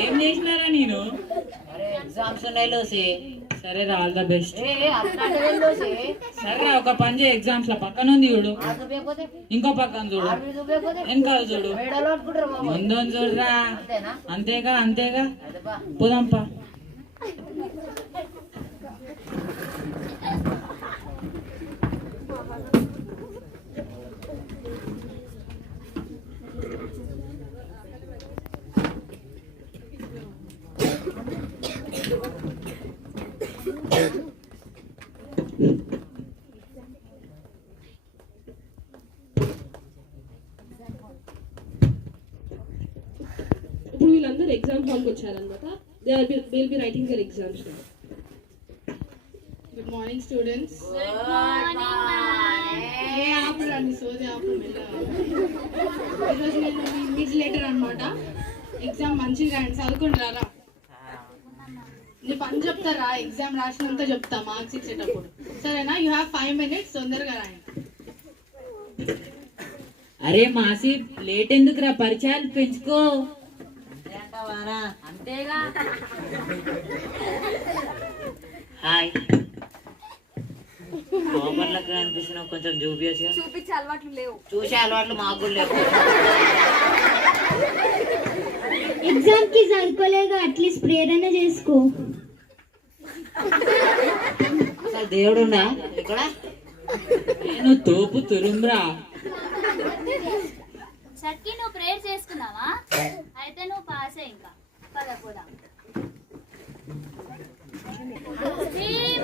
ఏం చేసినారా నేను? అరే ఎగ్జామ్స్ ఉన్నాయి లూసీ. సరే రా, ఆల్ ద బెస్ట్. అట్లాంటివి లూసీ. సరే ఒక పని చేయి, ఎగ్జామ్స్ లో పక్కన ఉంది చూడు, ఇంకో పక్కన చూడు, వెనకాల చూడు, ముందు చూడరా. అంతేగా అంతేగా, పోదాంపా. ఇప్పుడు వీళ్ళందరూ ఎగ్జామ్ హాల్కి వచ్చారనమాట. They will be writing their exams. Good morning students. ఈరోజు నేను ఇన్విజిలేటర్ అనమాట. ఎగ్జామ్ మంచిగా రాయండి, చదువుకుంటారా? నీ పని చెప్తారా? ఎగ్జామ్ రాసినంత చెప్తా మార్క్స్ ఇచ్చేటప్పుడు, సరేనా? యూ హ్యావ్ 5 minutes, తొందరగా రాయండి. అరే మాసి, లేట్ ఎందుకురా? పరిచయాలు పెంచుకో. అంతేగా. హాయ్, హోంవర్క్ అనిపిస్తున్నావు, కొంచెం చూపించగా. చూపించే అలవాట్లు లేవు, చూసే అలవాట్లు మాకు కూడా లేవు. ఎగ్జామ్ కి చదువుకోలేక అట్లీస్ట్ ప్రేయర్ అయినా చేసుకో. అసలు దేవుడున్నా ఇక్కడ? నేను తోపు తురుమ్రా. చక్కి, నువ్వు ప్రేయర్ చేసుకున్నావా? అయితే నువ్వు పాస్ అయ్యి ఇంకా పదపోదాం.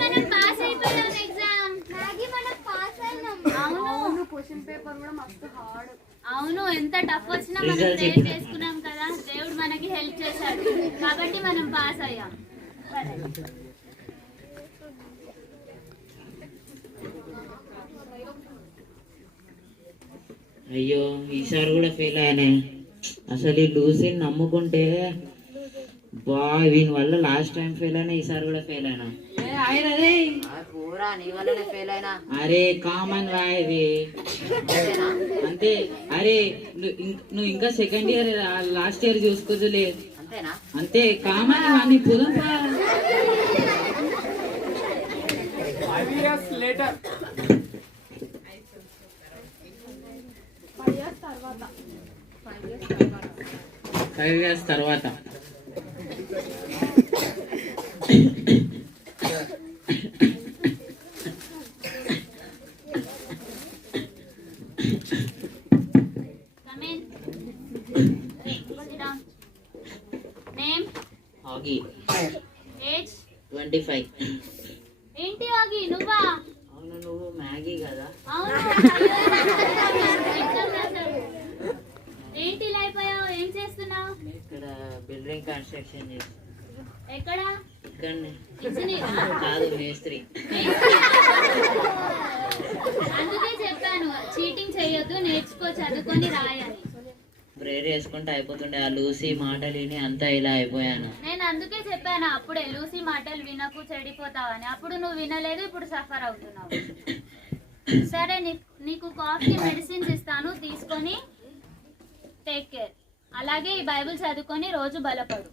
మనం పాస్ అయిపోయాం ఎగ్జామ్. మనం పాస్ అయినాం. అవును, క్వశ్చన్ పేపర్ కూడా మస్తు హార్డ్. అవును, ఎంత టఫ్ వచ్చినా మనం ప్రేయర్ చేసుకున్నాం కదా, దేవుడు మనకి హెల్ప్ చేశాడు కాబట్టి మనం పాస్ అయ్యాం. అయ్యో, ఈసారి కూడా ఫెయిల్ అయినా. అసలు ఈ లూసీని నమ్ముకుంటే వీని వల్ల లాస్ట్ టైం ఫెయిల్ అయినా, ఈసారి కూడా ఫెయిల్ అయినా. నీ వల్లనే ఫెయిల్ అయినా. అరే కామన్ రా ఇది, అంతే. అరే నువ్వు ఇంకా సెకండ్ ఇయర్, లాస్ట్ ఇయర్ చూసుకోవచ్చులే. అంతేనా? అంతే, కామన్. అని పోదాంపా. 5 years later. 5 years తర్వాత. నేమ్? ఆగి. ఏజ్? 25. ఏంటి ఆగి, నువ్వా? అవును, నువ్వు మ్యాగీ కదా? అవును. ఏంటి ఇలా అయిపోయావు? ఏం చేస్తున్నావు? ఇక్కడ బిల్డింగ్ కన్స్ట్రక్షన్ చేస్తా. ఎక్కడ? ఇక్కడనే. కాదు, మేస్త్రి. అందుకే చెప్పాను, చీటింగ్ చేయొద్దు, నేర్చుకో, చదువుకొని రాయాలి. ప్రేయర్ చేసుకుంటే అయిపోతుండే, ఆ లూసీ మాటలు విని అంతా ఇలా అయిపోయాను. నేను అందుకే చెప్పాను అప్పుడే, లూసీ మాటలు వినకు, చెడిపోతావని. అప్పుడు నువ్వు వినలేదు, ఇప్పుడు సఫర్ అవుతున్నావు. సరే, నీకు కాఫీ మెడిసిన్స్ ఇస్తాను, తీసుకొని టేక్ కేర్. అలాగే ఈ బైబిల్ చదువుకొని రోజు బలపడు.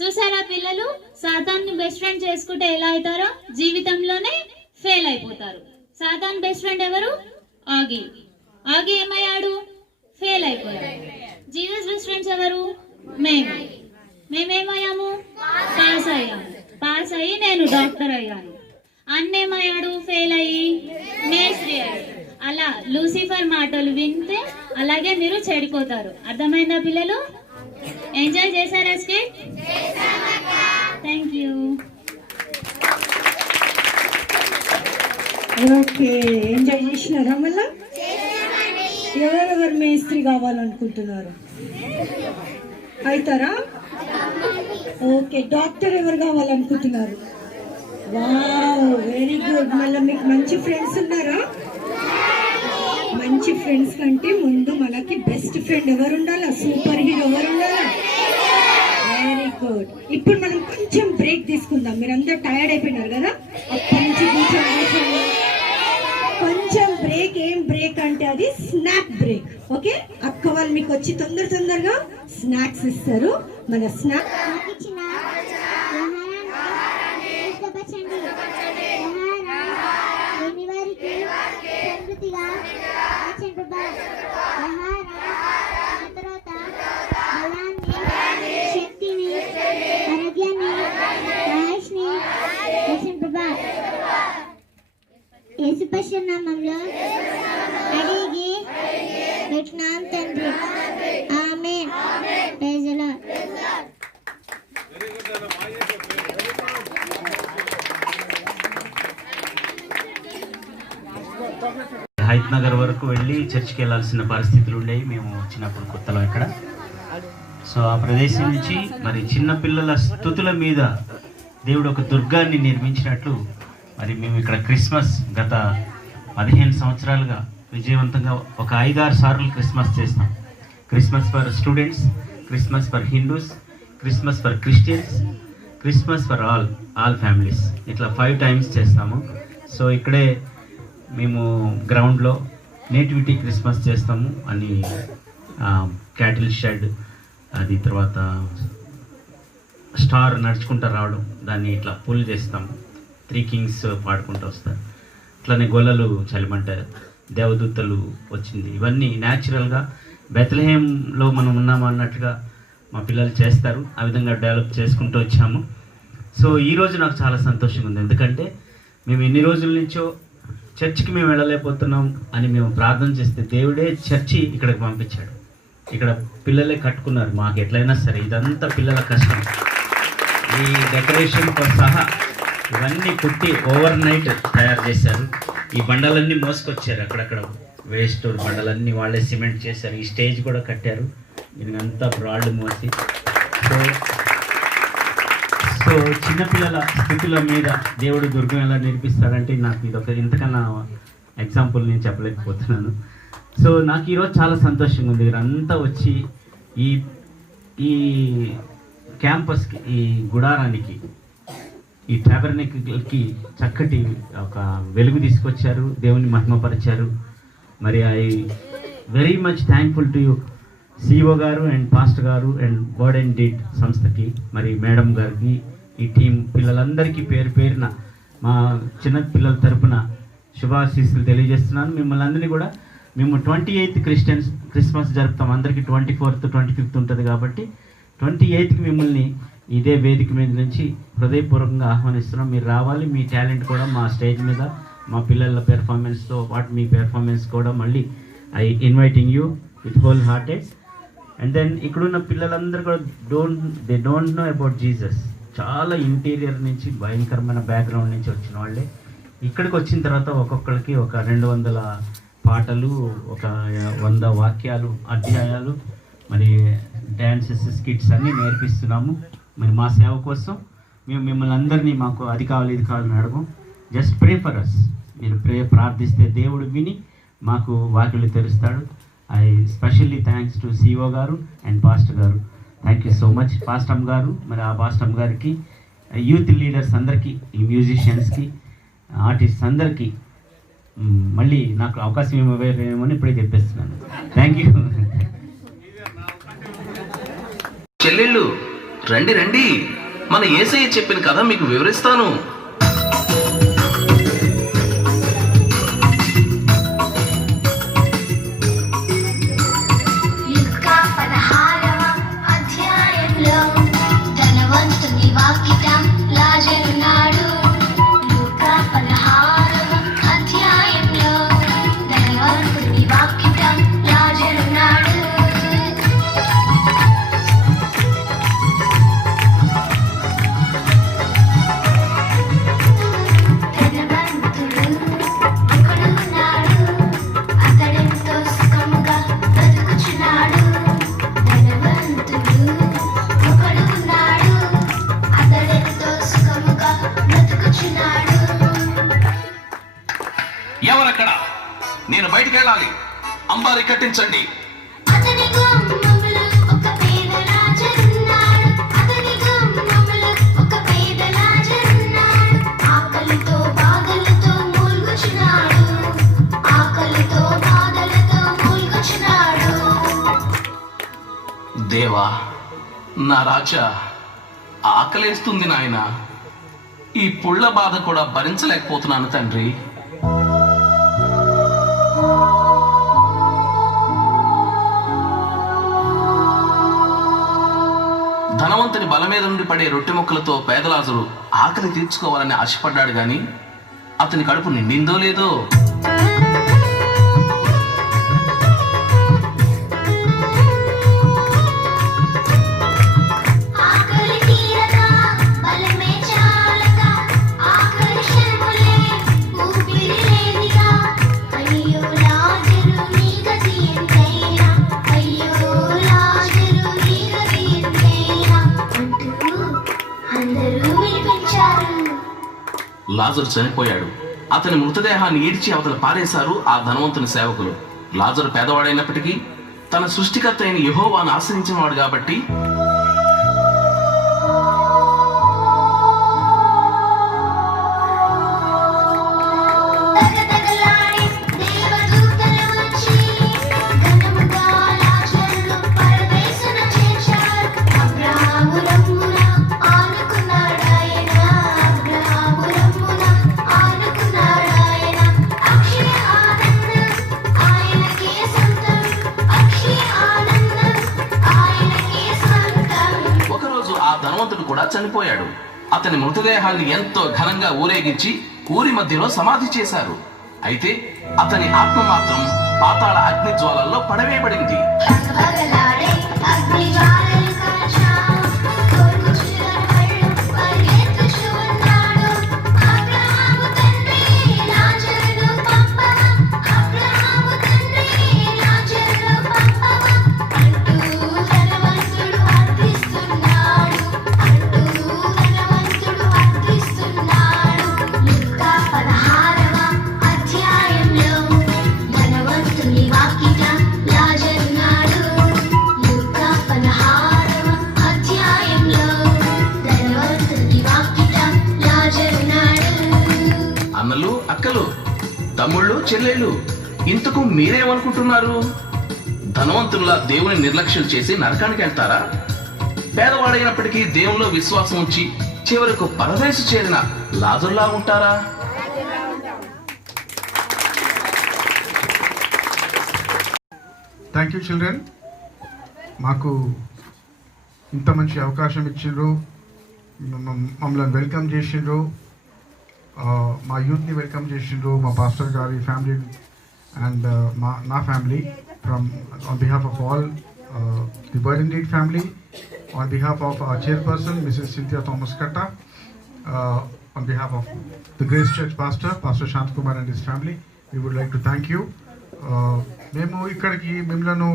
చూసారా పిల్లలు, సాతాన్ని బెస్ట్ ఫ్రెండ్ చేసుకుంటే ఎలా అవుతారో, జీవితంలోనే ఫెయిల్ అయిపోతారు. సాతాన్ బెస్ట్ ఫ్రెండ్ ఎవరు? ఆగి. ఆగి ఏమయ్యాడు? ఫెయిల్ అయిపోయారు. జీసస్ బెస్ట్ ఫ్రెండ్స్ ఎవరు? మేమేమయ్యాము? పాస్ అయ్యాము. పాస్ అయ్యి నేను డాక్టర్ అయ్యాను. అన్నేమయ్యాడు? ఫెయిల్ అయ్యి మేస్త్రి అయ్యాడు. అలా లూసిఫర్ మాటలు వింటే అలాగే మీరు చెడిపోతారు. అర్థమైందా పిల్లలు? ఎంజాయ్ చేశారా skit? Thank you. Okay, enjoy చేసినారా? మళ్ళా ఎవరెవరు మేస్త్రి కావాలనుకుంటున్నారు? అవుతారా? ఓకే, డాక్టర్ ఎవరు కావాలనుకుంటున్నారు? Wow, very good. మళ్ళీ మీకు మంచి ఫ్రెండ్స్ ఉన్నారా? మంచి ఫ్రెండ్స్ కంటే ముందు మనకి బెస్ట్ ఫ్రెండ్ ఎవరు ఉండాలా? సూపర్ హీరో ఎవరు ఉండాలా? Very good. ఇప్పుడు మనం కొంచెం బ్రేక్ తీసుకుందాం. మీరు అందరూ టైర్డ్ అయిపోయినారు కదా, అప్పటి నుంచి కూర్చొని కొంచెం బ్రేక్. ఏం బ్రేక్ అంటే అది స్నాక్ బ్రేక్. ఓకే, అక్క వాళ్ళు మీకు వచ్చి తొందరగా స్నాక్స్ ఇస్తారు. మన స్నాక్ నామంలో అడిగి పెట్టినాం తండ్రి. ఆమేన్. Praise the Lord. Hayath Nagar వరకు వెళ్ళి చర్చికి వెళ్ళాల్సిన పరిస్థితులు ఉండేవి మేము వచ్చినప్పుడు కొత్తలో ఇక్కడ. సో ఆ ప్రదేశం నుంచి మరి చిన్న పిల్లల స్తుతుల మీద దేవుడు ఒక దుర్గాన్ని నిర్మించినట్లు మరి మేము ఇక్కడ క్రిస్మస్ గత 15 సంవత్సరాలుగా విజయవంతంగా ఒక 5-6 సార్లు క్రిస్మస్ చేస్తాం. Christmas for students, Christmas for Hindus, Christmas for Christians, Christmas for all families, ఇట్లా 5 టైమ్స్ చేస్తాము. సో ఇక్కడే మేము గ్రౌండ్లో నేటివిటీ క్రిస్మస్ చేస్తాము అని క్యాటిల్ షెడ్, అది తర్వాత స్టార్ నడుచుకుంటూ రావడం, దాన్ని ఇట్లా పుల్ చేస్తాము. 3 కింగ్స్ పాడుకుంటూ వస్తారు. అట్లనే గొల్లలు చలిమంటారు, దేవదూతలు వచ్చింది. ఇవన్నీ న్యాచురల్గా బెత్లెహేంలో మనం ఉన్నాము అన్నట్టుగా మా పిల్లలు చేస్తారు. ఆ విధంగా డెవలప్ చేసుకుంటూ వచ్చాము. సో ఈరోజు నాకు చాలా సంతోషంగా ఉంది, ఎందుకంటే మేము ఎన్ని రోజుల నుంచో చర్చికి మేము వెళ్ళలేకపోతున్నాం అని మేము ప్రార్థన చేస్తే దేవుడే చర్చి ఇక్కడికి పంపించాడు. ఇక్కడ పిల్లలే కట్టుకున్నారు. మాకు ఎట్లయినా సరే ఇదంతా పిల్లల కష్టం. ఈ డెకరేషన్తో సహా ఇవన్నీ కుట్టి ఓవర్ నైట్ తయారు చేశారు. ఈ బండలన్నీ మోసుకొచ్చారు, అక్కడక్కడ వేస్ట్ బండలన్నీ వాళ్ళే సిమెంట్ చేశారు. ఈ స్టేజ్ కూడా కట్టారు, దీనికంతా బ్రాడ్ మోసి. సో చిన్నపిల్లల స్థితుల మీద దేవుడు దుర్గం ఎలా నేర్పిస్తాడంటే నాకు ఇదొక ఇంతకన్నా ఎగ్జాంపుల్ నేను చెప్పలేకపోతున్నాను. సో నాకు ఈరోజు చాలా సంతోషంగా ఉంది. మీరంతా వచ్చి ఈ ఈ క్యాంపస్కి, ఈ గుడారానికి, ఈ ట్యాబర్నెక్కి చక్కటి ఒక వెలుగు తీసుకొచ్చారు, దేవుని మహిమపరిచారు. మరి I very much thankful to you CEO గారు అండ్ పాస్టర్ గారు అండ్ వర్డ్ అండ్ డీడ్ సంస్థకి, మరి మేడం గారికి, ఈ టీం పిల్లలందరికీ పేరు పేరున మా చిన్న పిల్లల తరపున శుభాశీస్సులు తెలియజేస్తున్నాను. మిమ్మల్ని అందరినీ కూడా మేము 28th క్రిస్మస్ జరుపుతాం. అందరికీ 24th 25th ఉంటుంది కాబట్టి 28th మిమ్మల్ని ఇదే వేదిక మీద నుంచి హృదయపూర్వకంగా ఆహ్వానిస్తున్నాం. మీరు రావాలి. మీ టాలెంట్ కూడా మా స్టేజ్ మీద, మా పిల్లల పెర్ఫార్మెన్స్తో పాటు మీ పెర్ఫార్మెన్స్ కూడా మళ్ళీ I inviting you with whole hearted. And then ఇక్కడున్న పిల్లలందరూ కూడా they don't know about Jesus. చాలా ఇంటీరియర్ నుంచి, భయంకరమైన బ్యాక్గ్రౌండ్ నుంచి వచ్చిన వాళ్ళే ఇక్కడికి వచ్చిన తర్వాత ఒక్కొక్కరికి ఒక 200 పాటలు, ఒక 100 వాక్యాలు, అధ్యాయాలు, మరి డ్యాన్సెస్, స్కిట్స్ అన్నీ నేర్పిస్తున్నాము. మరి మా సేవ కోసం మేము మిమ్మల్ని అందరినీ మాకు అది కావాలి ఇది కావాలని అడగం. Just pray for us. మీరు ప్రార్థిస్తే దేవుడు విని మాకు వాక్యలు తెరుస్తాడు. I specially thanks to CO గారు అండ్ పాస్టర్ గారు. Thank you so much. Pastor గారు, మరి ఆ పాస్టమ్ గారికి, యూత్ లీడర్స్ అందరికీ, ఈ మ్యూజిషియన్స్కి, ఆర్టిస్ట్ అందరికీ మళ్ళీ నాకు అవకాశం ఇవ్వమో ఇప్పుడే చెప్పేస్తున్నాను. Thank you. చెల్లెళ్ళు రండి రండి, మన యేసయ్య చెప్పిన కథ మీకు వివరిస్తాను. సుమారి కట్టించండి. దేవా, నా రాజా, ఆకలేస్తుంది నాయన. ఈ పుళ్ళ బాధ కూడా భరించలేకపోతున్నాను తండ్రి. ధనవంతుని బల మీద నుండి పడే రొట్టె ముక్కలతో పేద లాజరు ఆకలి తీర్చుకోవాలని ఆశపడ్డాడు గాని అతని కడుపు నిండిందో లేదో. లాజరు చనిపోయాడు. అతని మృతదేహాన్ని ఈడ్చి అవతల పారేశారు ఆ ధనవంతుని సేవకులు. లాజరు పేదవాడైనప్పటికీ తన సృష్టికర్త అయిన యెహోవాను ఆశ్రయించిన వాడు కాబట్టి కూడా చనిపోయాడు. అతని మృతదేహాన్ని ఎంతో ఘనంగా ఊరేగించి ఊరి మధ్యలో సమాధి చేశారు. అయితే అతని ఆత్మ మాత్రం పాతాళ అగ్ని జ్వాలల్లో పడవేయబడింది. అన్నలు, అక్కలు, తమ్ముళ్ళు, చెల్లెళ్ళు, ఇంతకు మీరేమనుకుంటున్నారు? ధనవంతుల్లా దేవుని నిర్లక్ష్యం చేసి నరకానికి వెళ్తారా? పేదవాడైనప్పటికీ దేవునిలో విశ్వాసం ఉంచి చివరకు పరదేశు చేరిన లాజరులా ఉంటారా? Thank you children. మాకు ఇంత మంచి అవకాశం ఇచ్చిండ్రు, మమ్మల్ని వెల్కమ్ చేసిండ్రు, మా యూత్ని వెల్కమ్ చేసిండ్రు, మా పాస్టర్ గారి ఫ్యామిలీ అండ్ నా family from on behalf of all the word and deed family, on behalf of our chairperson Mrs Cynthia Thomas Katta, on behalf of the Grace Church Pastor Shant Kumar and his family, we would like to thank you. మేము ఇక్కడికి మిమ్మల్ని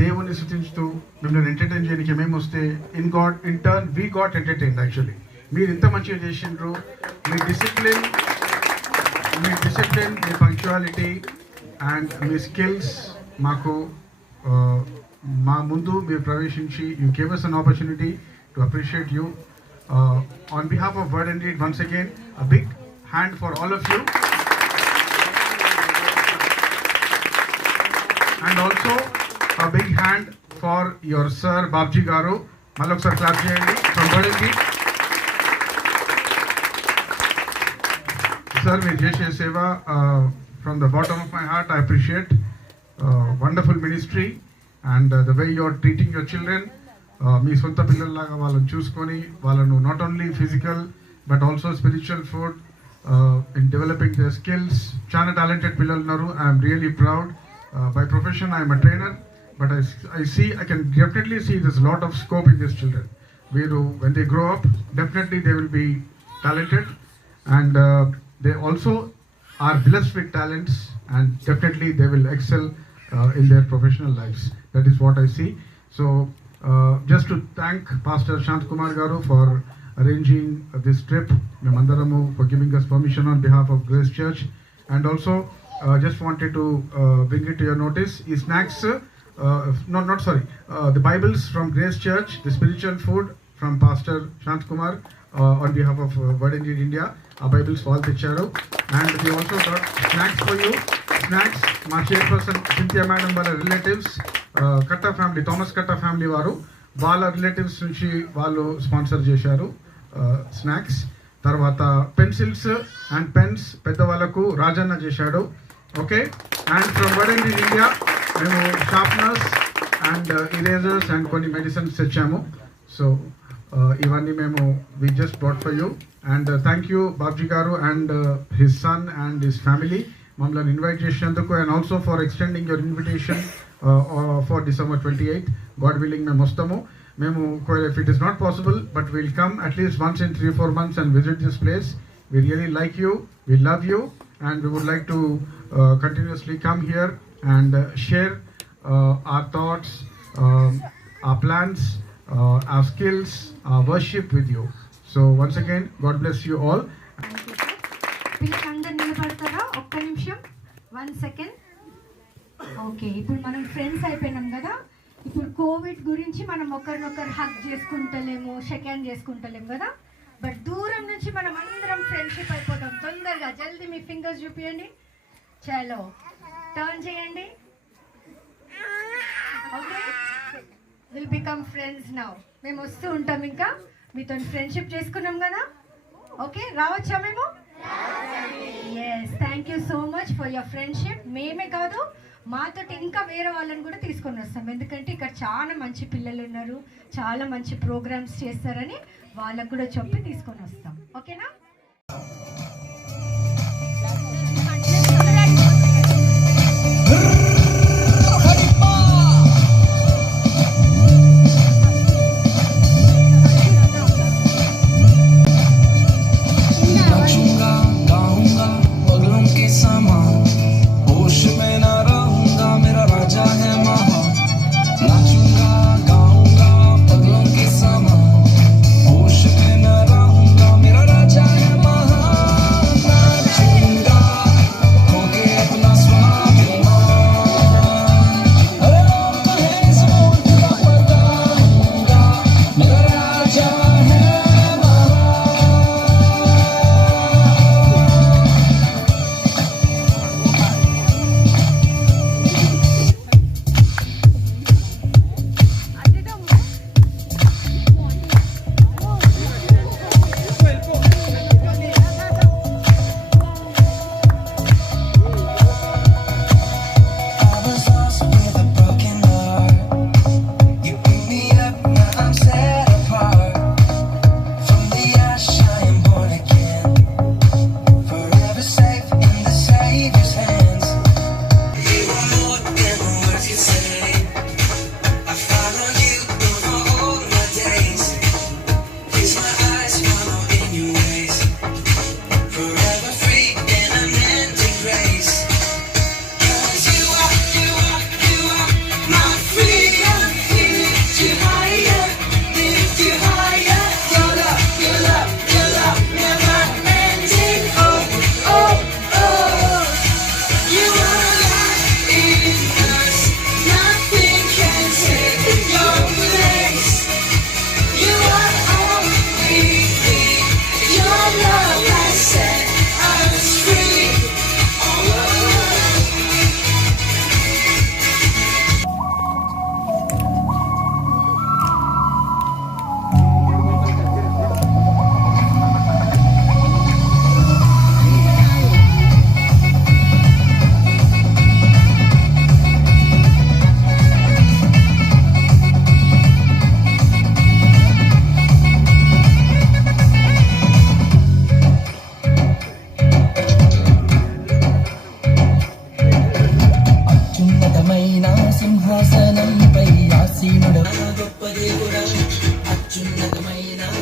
దేవుని స్థుతించుతూ మిమ్మల్ని entertain చేయడానికి మేము వస్తే in turn we got entertained. Actually మీరు ఇంత మంచిగా చేసిండ్రు. మీ డిసిప్లిన్, మీ పంక్చువాలిటీ అండ్ మీ స్కిల్స్ మాకు మా ముందు మీరు ప్రవేశించి you gave us an opportunity to appreciate you. On behalf of Word and Deed, once again, a big hand for all of you. And also a big hand for your sir, Babji Garu. Malok sir, clap cheyandi from Word and Deed. Sir, we Jeshe Seva, from the bottom of my heart, I appreciate wonderful ministry and the way you are treating your children. మీ సొంత పిల్లల్లాగా వాళ్ళని చూసుకొని వాళ్ళను not only physical but also spiritual food in developing the skills. చాలా talented పిల్లలు ఉన్నారు. I'm really proud. By profession I'm a trainer, but I can definitely see there's a lot of scope in these children. When they grow up, definitely they will be talented, and they also are blessed with talents, and definitely they will excel in their professional lives. That is what I see. So just to thank Pastor Shant Kumar Garu for arranging this trip, Memandaramu for giving us permission on behalf of Grace Church, and also just wanted to bring it to your notice. Is snacks, the Bibles from Grace Church, the spiritual food from Pastor Shant Kumar on behalf of Word Indeed India. Our Bibles all techaru, and we also got snacks for you. Snacks, my chairperson Cynthia Madam, వాళ్ళ relatives కట్టా family, Thomas కట్టా family వారు వాళ్ళ relatives నుంచి వాళ్ళు sponsor చేశారు snacks. తర్వాత pencils and pens పెద్దవాళ్ళకు రాజన్న చేశాడు. Okay, and from word Indian India మేము షార్ప్నర్స్ అండ్ ఇరేజర్స్ అండ్ కొన్ని మెడిసిన్స్ తెచ్చాము. సో ఇవన్నీ మేము we just brought for you. And thank you Babji గారు and his son and his family మమ్మల్ని ఇన్వైట్ చేసినందుకు, and also for extending your invitation for December 28. God willing మేము వస్తాము. మేము if it is not possible, but we'll come at least once in 3-4 months and visit this place. We really like you, we love you, and we would like to continuously come here and share our thoughts, our plans, our skills, our worship with you. So once again, God bless you all. పిల్లలందరూ నిలబడతారా? ఒక్క నిమిషం, 1 second. Okay, ఇప్పుడు మనం friends అయిపోయినాం కదా. ఇప్పుడు Covid గురించి మనం ఒకరినొకరు హగ్ చేసుకుంటలేము, షేక్ హ్యాండ్ చేసుకుంటలేము కదా. బట్ దూరం నుంచి మనం అందరం ఫ్రెండ్షిప్ అయిపోతాం తొందరగా. జల్దీ మీ ఫింగర్స్ చూపియండి. చలో, టర్న్ చేయండి. Okay, will become friends now. మేము వస్తూ ఉంటాం, ఇంకా మీతో ఫ్రెండ్షిప్ చేసుకున్నాం కదా. ఓకే, రావచ్చా మేము? Yes, thank you so much for your friendship. మేమే కాదు, మాతోటి ఇంకా వేరే వాళ్ళని కూడా తీసుకొని వస్తాం. ఎందుకంటే ఇక్కడ చాలా మంచి పిల్లలు ఉన్నారు, చాలా మంచి ప్రోగ్రామ్స్ చేస్తారని వాళ్ళకు కూడా చెప్పి తీసుకొని వస్తాం. ఓకేనా?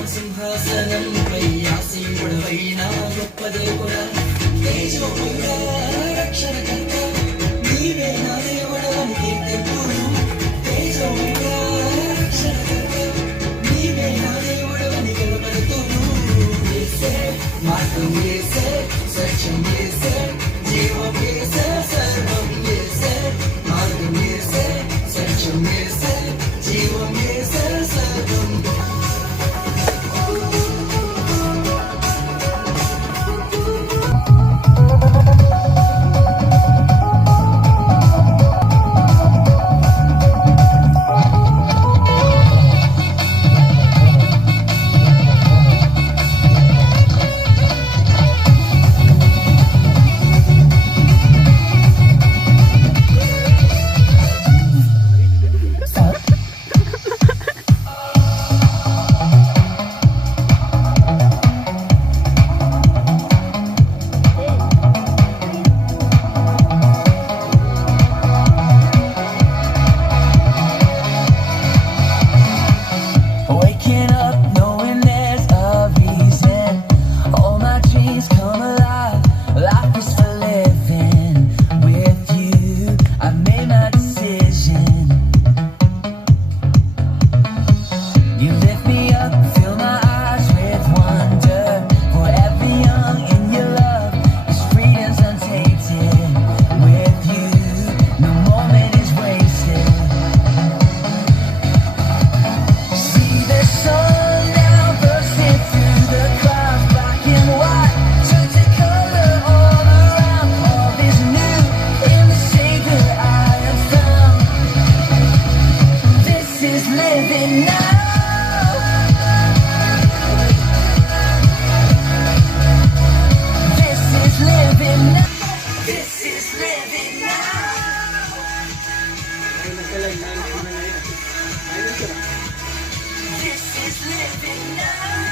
సింహాసనంపై ఆసీనుడవైన గొప్ప దేవుడా, తేజోమయుడా, రక్షణకర్త, నీవే నా దేవుడవని కీర్తింతును. తేజోమయుడా, రక్షణకర్త, నీవే నా దేవుడవని కనబడుతును. యేసే, మార్గం యేసే, సత్యం యేసే, జీవం యేసే. This is living now.